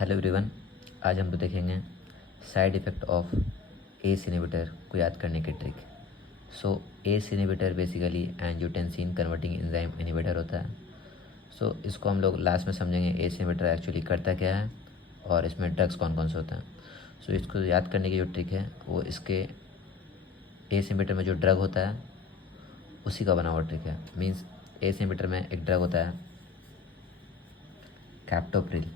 Hello everyone. आज हम लोग देखेंगे side effect of ACE inhibitor को याद करने की trick. So ACE inhibitor basically angiotensin converting enzyme inhibitor होता है। सो इसको हम लोग लास्ट में समझेंगे एस इनहिबिटर एक्चुअली करता क्या है और इसमें ड्रग्स कौन कौन से होते हैं। सो इसको याद करने की जो ट्रिक है वो इसके एस इनहिबिटर में जो ड्रग होता है उसी का बना हुआ ट्रिक है। मीन्स एस इनहिबिटर में एक ड्रग होता है कैप्टोप्रिल।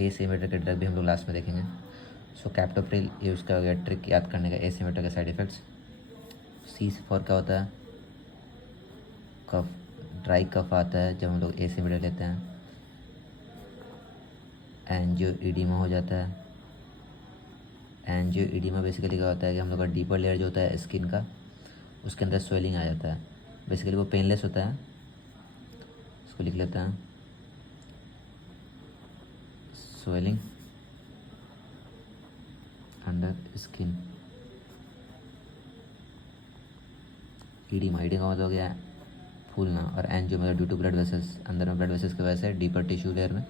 एस इनहिबिटर के ड्रग भी हम लोग लास्ट में देखेंगे। सो कैप्टोप्रिल ये उसका हो गया ट्रिक याद करने का एस इनहिबिटर के साइड इफ़ेक्ट्स। सी फॉर क्या होता है, कफ, ड्राई कफ आता है जब हम लोग एस इनहिबिटर लेते हैं। एंजियो इडीमा हो जाता है। एंजियो इडीमा बेसिकली क्या होता है कि हम लोग का डीपर लेयर जो होता है स्किन का उसके अंदर स्वेलिंग आ जाता है। बेसिकली वो पेनलेस होता है। इसको लिख लेते हैं, स्वेलिंग अंडर स्किन। ईडीमा, ईडीमा मतलब हो गया फूलना, और एंजियो मतलब ड्यू टू ब्लड वेसल्स, अंदर में ब्लड वेसल्स की वजह से डीपर टिश्यू लेयर में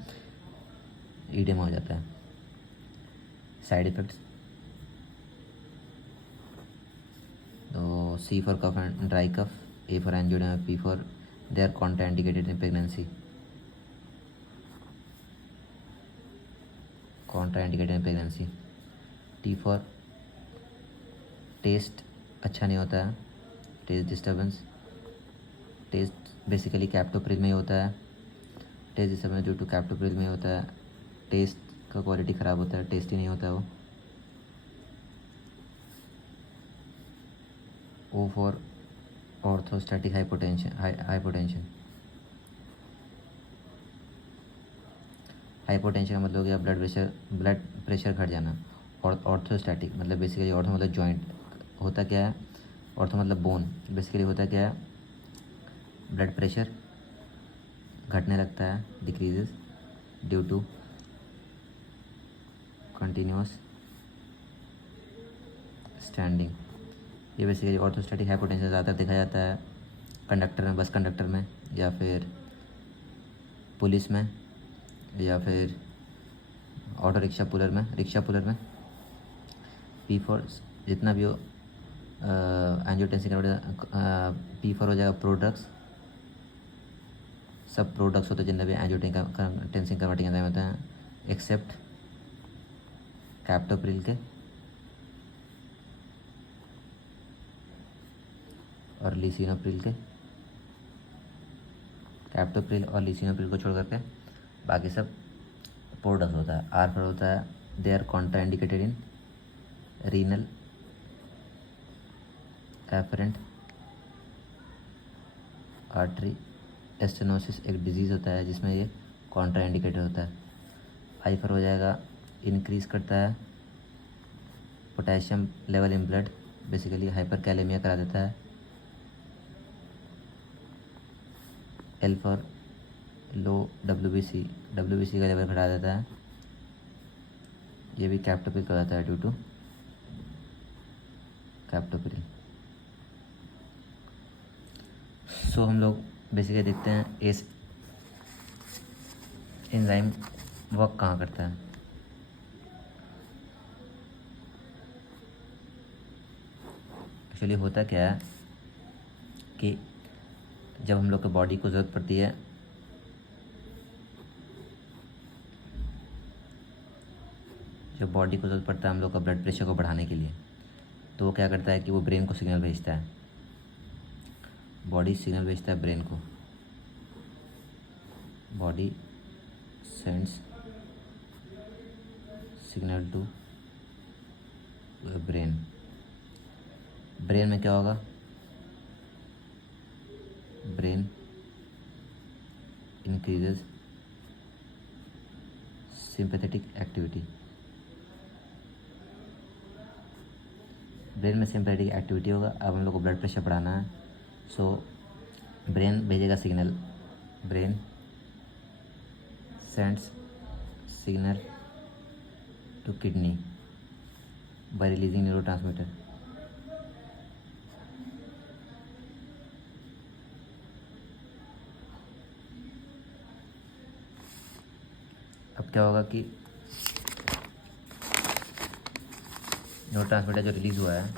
ईडेमा हो जाता है। साइड इफ़ेक्ट्स तो C for cough and dry cough, A for angioedema, P for they are contraindicated in pregnancy, contraindicated in pregnancy. T for taste अच्छा नहीं होता है, taste disturbance. Taste basically captopril में ही होता है। Taste disturbance due to captopril में होता है। टेस्ट का क्वालिटी ख़राब होता है, टेस्टी नहीं होता है वो। O for orthostatic hypotension, hypotension. Hypotension का मतलब हो गया ब्लड प्रेशर घट जाना। और ऑर्थोस्टैटिक मतलब बेसिकली, ऑर्थो मतलब जॉइंट, होता क्या है, ऑर्थो मतलब बोन, बेसिकली होता क्या है, ब्लड प्रेशर घटने लगता है, decreases due to continuous standing. ये बेसिकली ऑर्थोस्टैटिक हाइपोटेंशन ज़्यादातर देखा जाता है कंडक्टर में, बस कंडक्टर में, या फिर पुलिस में, या फिर ऑटो रिक्शा पुलर में, रिक्शा पुलर में। पी फॉर जितना भी हो एंजियोटेंसिन पी फॉर हो जाएगा प्रोडक्ट्स, सब प्रोडक्ट्स होते हैं जितने भी एंजियोटेंसिन कन्वर्टिंग एंजाइम होते हैं एक्सेप्ट कैप्टोप्रिल के और लिसिनोप्रिल के। कैप्टोप्रिल और लिसिनोप्रिल को छोड़ करके बाकी सब प्रोडक्ट्स होता है। आर पर होता है they are contraindicated in renal afferent artery stenosis, एक डिजीज़ होता है जिसमें ये कॉन्ट्राइंडिकेटेड होता है। आई पर हो जाएगा इंक्रीज़ करता है potassium level in blood, basically hyper kalaemia करा देता है। L for low WBC, WBC का लेवल घटा देता है। ये भी कैप्टोप्रिल का होता है ड्यू टू कैप्टोप्रिल। सो हम लोग बेसिकली देखते हैं इस एंजाइम वर्क कहाँ करता है। एक्चुअली होता क्या है कि जब हम लोग के बॉडी को ज़रूरत पड़ती है, जब बॉडी को ज़रूरत पड़ता है हम लोग का ब्लड प्रेशर को बढ़ाने के लिए, तो वो क्या करता है कि वो ब्रेन को सिग्नल भेजता है। बॉडी सिग्नल भेजता है ब्रेन को, body sends signal to brain. Brain में क्या होगा, brain increases sympathetic activity. Brain में सिंपैथेटिक एक्टिविटी होगा। अब हम लोग को ब्लड प्रेशर बढ़ाना है, सो ब्रेन भेजेगा signal, brain sends signal to kidney by releasing neurotransmitter. अब क्या होगा कि न्यूरोट्रांसमीटर जो रिलीज़ हुआ है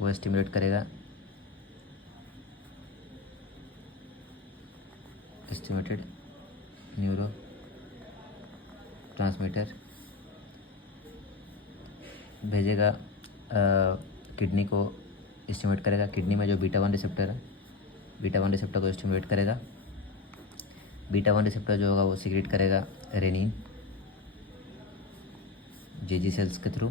वो स्टिमुलेट करेगा स्टिमुलेटेड न्यूरो ट्रांसमीटर भेजेगा किडनी को, स्टिमुलेट करेगा। किडनी में जो बीटा 1 रिसेप्टर है, बीटा 1 रिसेप्टर को स्टिमुलेट करेगा। बीटा 1 रिसेप्टर जो होगा वो सीक्रेट करेगा रेनिन जेजी सेल्स के थ्रू।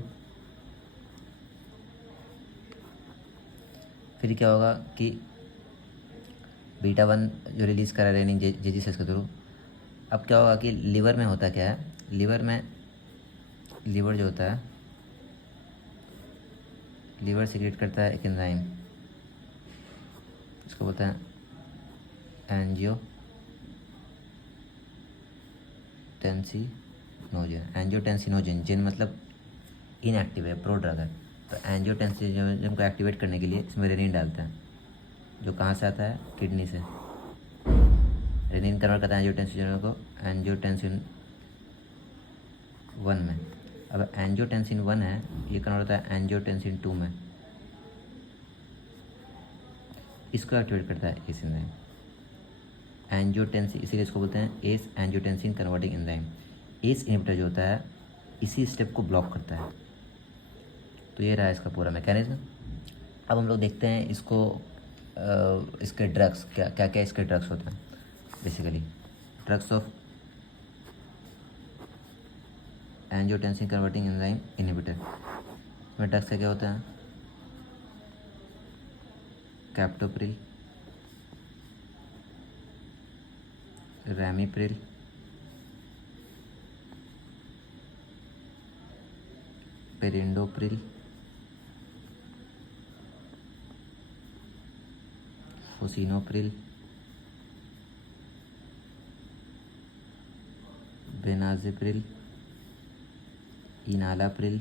फिर क्या होगा कि बीटा 1 जो रिलीज़ करा रेनिन जेजी सेल्स के थ्रू, अब क्या होगा कि लीवर में होता क्या है, लीवर जो होता है, लीवर सीक्रेट करता है एक एंजाइम, इसको बोलते हैं एंजियोटेंसिनोजन। एंजियोटेंसिनोजन, जिन मतलब इनएक्टिव है, प्रो ड्रग है। तो एंजियोटेंसिनोजन को एक्टिवेट करने के लिए इसमें रेनिन डालता है, जो कहाँ से आता है, किडनी से। रेनिन कन्वर्ट करता है एंजियोटेंसिन को एंजियोटेंसिन 1 में। अब एंजियोटेंसिन 1 है, ये कन्वर्ट होता है एंजियोटेंसिन 2 में, इसको एक्टिवेट करता है एस एंजाइम। एंजियोटेंसिन, इसीलिए इसको बोलते हैं S angiotensin converting enzyme. ACE inhibitor जो होता है इसी स्टेप को ब्लॉक करता है। तो ये रहा इसका पूरा मैकेनिज्म। अब हम लोग देखते हैं इसको इसके ड्रग्स क्या क्या इसके ड्रग्स होते हैं। Basically drugs of angiotensin converting enzyme inhibitor में ड्रग्स क्या होता है, captopril, ramipril, perindopril, fosinopril, benazepril, enalapril,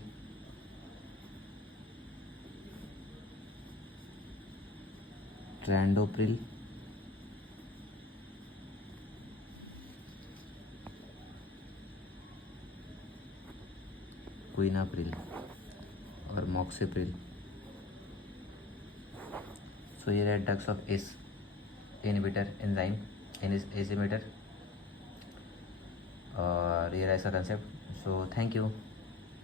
trandolapril, quinapril और मॉक्सिप्रिल। सो ये रहे drugs of ACE inhibitor enzyme ACE inhibitor, और ये रहा इसका कंसेप्ट। So thank you.